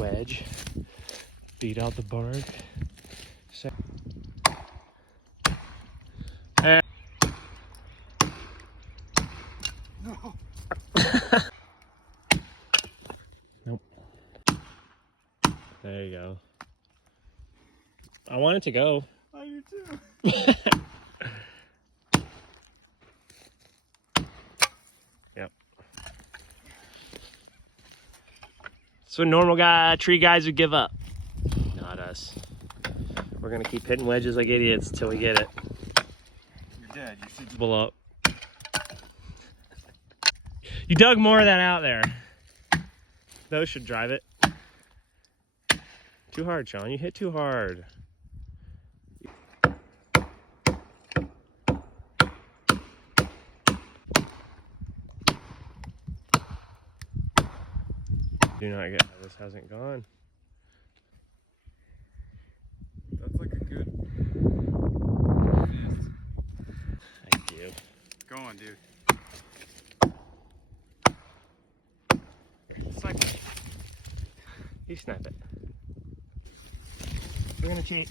wedge. Beat out the bark. And No. nope. There you go. I want it to go. I do too. Yep. So normal tree guys would give up. Not us. We're gonna keep hitting wedges like idiots until we get it. You're dead. You should Blow up. You dug more of that out there. Those should drive it. Too hard, Sean. You hit too hard. Do not get how this hasn't gone. That's like a good miss. Thank you. Go on, dude. Snipe it. You snipe it. We're gonna cheat.